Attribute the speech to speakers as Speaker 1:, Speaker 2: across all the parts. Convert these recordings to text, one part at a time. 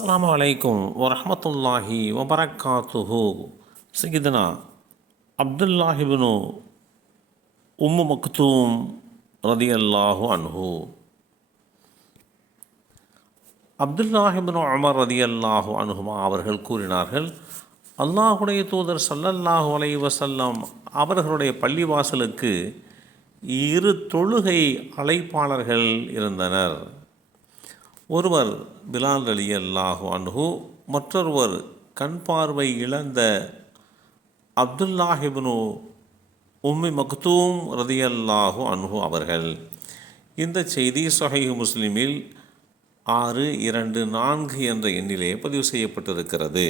Speaker 1: அஸ்ஸலாமு அலைக்கும் வரமத்துல்லாஹி வபரக்காத்துஹு. சிகிதனா அப்துல்லாஹிபினு உம்மு மக்தூம் ரதியல்லாஹு அன்ஹு. அமர் ரதி அல்லாஹு அனுஹுமா அவர்கள் கூறினார்கள் அல்லாஹுடைய தூதர் சல்லல்லாஹு அலை வசல்லம் அவர்களுடைய பள்ளிவாசலுக்கு இரு தொழுகை அழைப்பாளர்கள் இருந்தனர். ஒருவர் பிலால் அலி அல்லாஹு அன்ஹு மற்றொருவர் கண் பார்வை இழந்த அப்துல்லாஹிப்னு உம்மி மக்தூம் ரதியல்லாஹு அன்ஹு அவர்கள். இந்த செய்தி சொஹைஹ் முஸ்லிமில் ஆறு இரண்டு நான்கு என்ற எண்ணிலே பதிவு செய்யப்பட்டிருக்கிறது.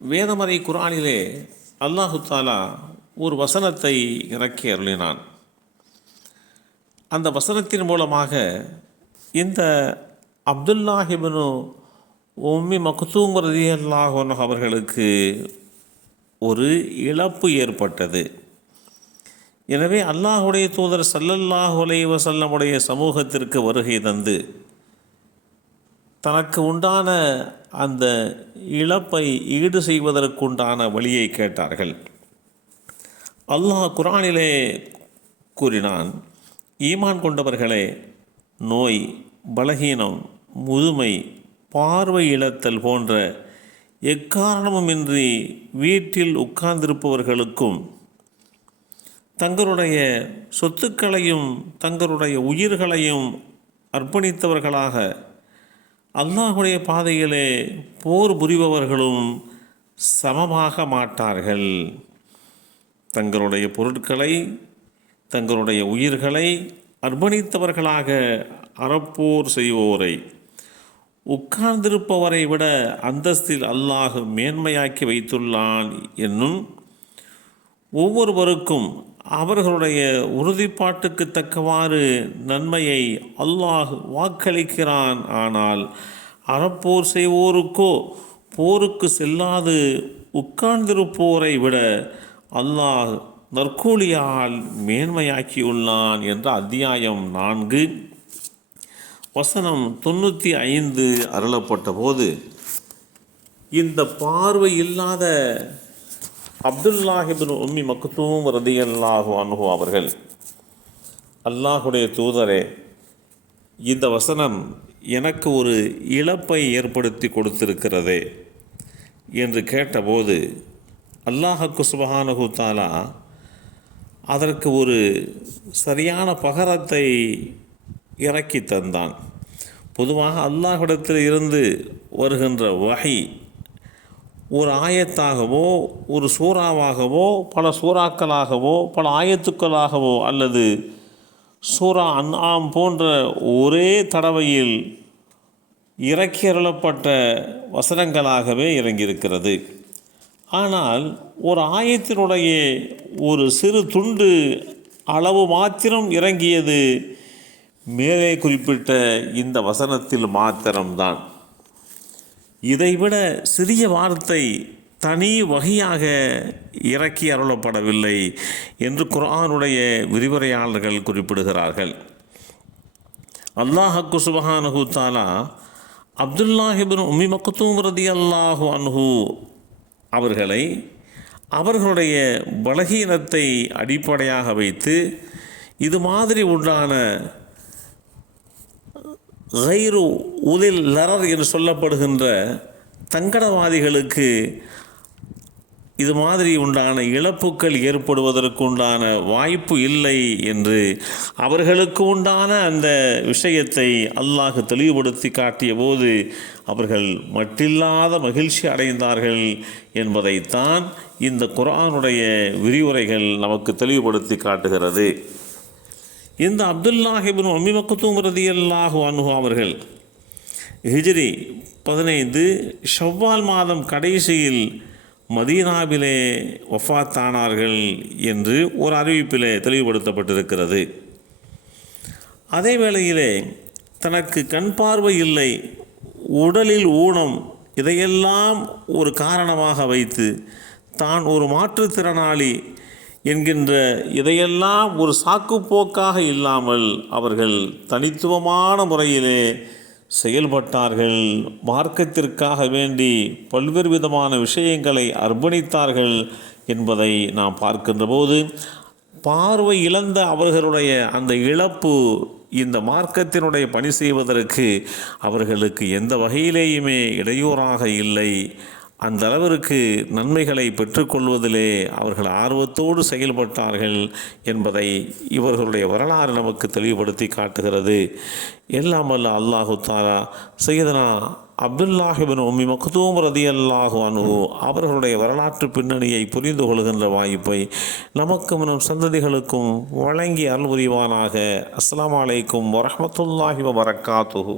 Speaker 1: வேதமறை குரானிலே அல்லாஹு தாலா ஒரு வசனத்தை இறக்கி அருளினான். அந்த வசனத்தின் மூலமாக இந்த அப்துல்லாஹிபனு உம்மி மக்தூம் ரதியல்லாஹன் அவர்களுக்கு ஒரு இழப்பு ஏற்பட்டது. எனவே அல்லாஹுடைய தூதர் சல்லல்லாஹு அலைஹி சமூகத்திற்கு வருகை தந்து தனக்கு உண்டான அந்த இழப்பை ஈடு செய்வதற்குண்டான வழியை கேட்டார்கள். அல்லாஹ் குரானிலே கூறினான் ஈமான் கொண்டவர்களே நோய் பலகீனம் முதுமை பார்வை இழத்தல் போன்ற எக்காரணமுமின்றி வீட்டில் உட்கார்ந்திருப்பவர்களுக்கும் தங்களுடைய சொத்துக்களையும் தங்களுடைய உயிர்களையும் அர்ப்பணித்தவர்களாக அல்லாஹுடைய பாதையிலே போர் புரிபவர்களும் சமமாக மாட்டார்கள். தங்களுடைய பொருட்களை தங்களுடைய உயிர்களை அர்ப்பணித்தவர்களாக அறப்போர் செய்வோரை. உட்கார்ந்திருப்பவரை விட அந்தஸ்தில் அல்லாஹ் மேன்மையாக்கி வைத்துள்ளான் என்னும் ஒவ்வொருவருக்கும் அவர்களுடைய உறுதிப்பாட்டுக்கு தக்கவாறு நன்மையை அல்லாஹ் வாக்களிக்கிறான். ஆனால் அறப்போர் செய்வோருக்கோ போருக்கு செல்லாது உட்கார்ந்திருப்போரை விட அல்லாஹ் நற்கூலியால் மேன்மையாக்கியுள்ளான் என்ற அத்தியாயம் நான்கு. வசனம் தொண்ணூற்றி ஐந்து அருளப்பட்ட போது இந்த பார்வை இல்லாத அப்துல்லாஹிபின் உம்மி மக்தூம் ரதியல்லாஹு அனுபவம் அவர்கள் அல்லாஹுடைய தூதரே இந்த வசனம் எனக்கு ஒரு இழப்பை ஏற்படுத்தி கொடுத்திருக்கிறதே என்று கேட்டபோது அல்லாஹக்கு குஸ்பஹானு தாலா அதற்கு ஒரு சரியான பகரத்தை இறக்கி தந்தான். பொதுவாக அல்லாஹிடத்தில் இருந்து வருகின்ற வகை ஒரு ஆயத்தாகவோ ஒரு சூறாவாகவோ பல சூறாக்களாகவோ பல ஆயத்துக்களாகவோ அல்லது சூறா அன்ஆம் போன்ற ஒரே தடவையில் இறக்கி அருளப்பட்ட வசனங்களாகவே இறங்கியிருக்கிறது. ஆனால் ஒரு ஆயத்தினுடைய ஒரு சிறு துண்டு அளவு மாத்திரம் இறங்கியது. மேலே குறிப்பிட்ட இந்த வசனத்தில் மாத்திரம்தான். இதைவிட சிறிய வார்த்தை தனி வகையாக இறக்கி அருளப்படவில்லை என்று குரானுடைய விரிவுரையாளர்கள் குறிப்பிடுகிறார்கள். அல்லாஹ் சுபஹானஹு தாலா அப்துல்லாஹிபின் உமி மக்தூம் ரதி அல்லாஹு அன்ஹூ அவர்களை அவர்களுடைய பலகீனத்தை அடிப்படையாக வைத்து இது மாதிரி உண்டான கைரு உதில் லரர் என்று சொல்லப்படுகின்ற தங்கடவாதிகளுக்கு இது மாதிரி உண்டான இழப்புக்கள் ஏற்படுவதற்கு உண்டான வாய்ப்பு இல்லை என்று அவர்களுக்கு உண்டான அந்த விஷயத்தை அல்லாஹ் தெளிவுபடுத்தி காட்டிய போது அவர்கள் மட்டில்லாத மகிழ்ச்சி அடைந்தார்கள் என்பதைத்தான் இந்த குரானுடைய விரிவுரைகள் நமக்கு தெளிவுபடுத்தி காட்டுகிறது. இந்த அப்துல்லாஹிபின் அம்மி மக்குத்தூம் ரதி அனுகு அவர்கள் ஹிஜ்ரி பதினைந்து ஷவ்வால் மாதம் கடைசியில் மதீனாவிலே ஒஃபாத்தானார்கள் என்று ஒரு அறிவிப்பிலே தெளிவுபடுத்தப்பட்டிருக்கிறது. அதே வேளையிலே தனக்கு கண் பார்வை இல்லை உடலில் ஊனம் இதையெல்லாம் ஒரு காரணமாக வைத்து தான் ஒரு மாற்றுத்திறனாளி என்கின்ற இதையெல்லாம் ஒரு சாக்குப்போக்காக இல்லாமல் அவர்கள் தனித்துவமான முறையிலே செயல்பட்டார்கள் மார்க்கத்திற்காக வேண்டி பல்வேறு விதமான விஷயங்களை அர்ப்பணித்தார்கள் என்பதை நாம் பார்க்கின்ற போது பார்வை இழந்த அவர்களுடைய அந்த இழப்பு இந்த மார்க்கத்தினுடைய பணி செய்வதற்கு அவர்களுக்கு எந்த வகையிலேயுமே இடையூறாக இல்லை அந்த அளவிற்கு நன்மைகளை பெற்றுக்கொள்வதிலே அவர்கள் ஆர்வத்தோடு செயல்பட்டார்கள் என்பதை இவர்களுடைய வரலாறு நமக்கு தெளிவுபடுத்தி காட்டுகிறது. எல்லாம் வல்ல அல்லாஹு தாரா சையதனா அப்துல்லாஹிபின் உம்மி மக்தூம் ரதி அல்லாஹு அனுகு அவர்களுடைய வரலாற்று பின்னணியை புரிந்து கொள்கின்ற வாய்ப்பை நமக்கும் நம் சந்ததிகளுக்கும் வழங்கி அருள் புரிவானாக. அஸ்லாம் அலைக்கும் வரமத்துல்லாஹி வரக்காத்துகு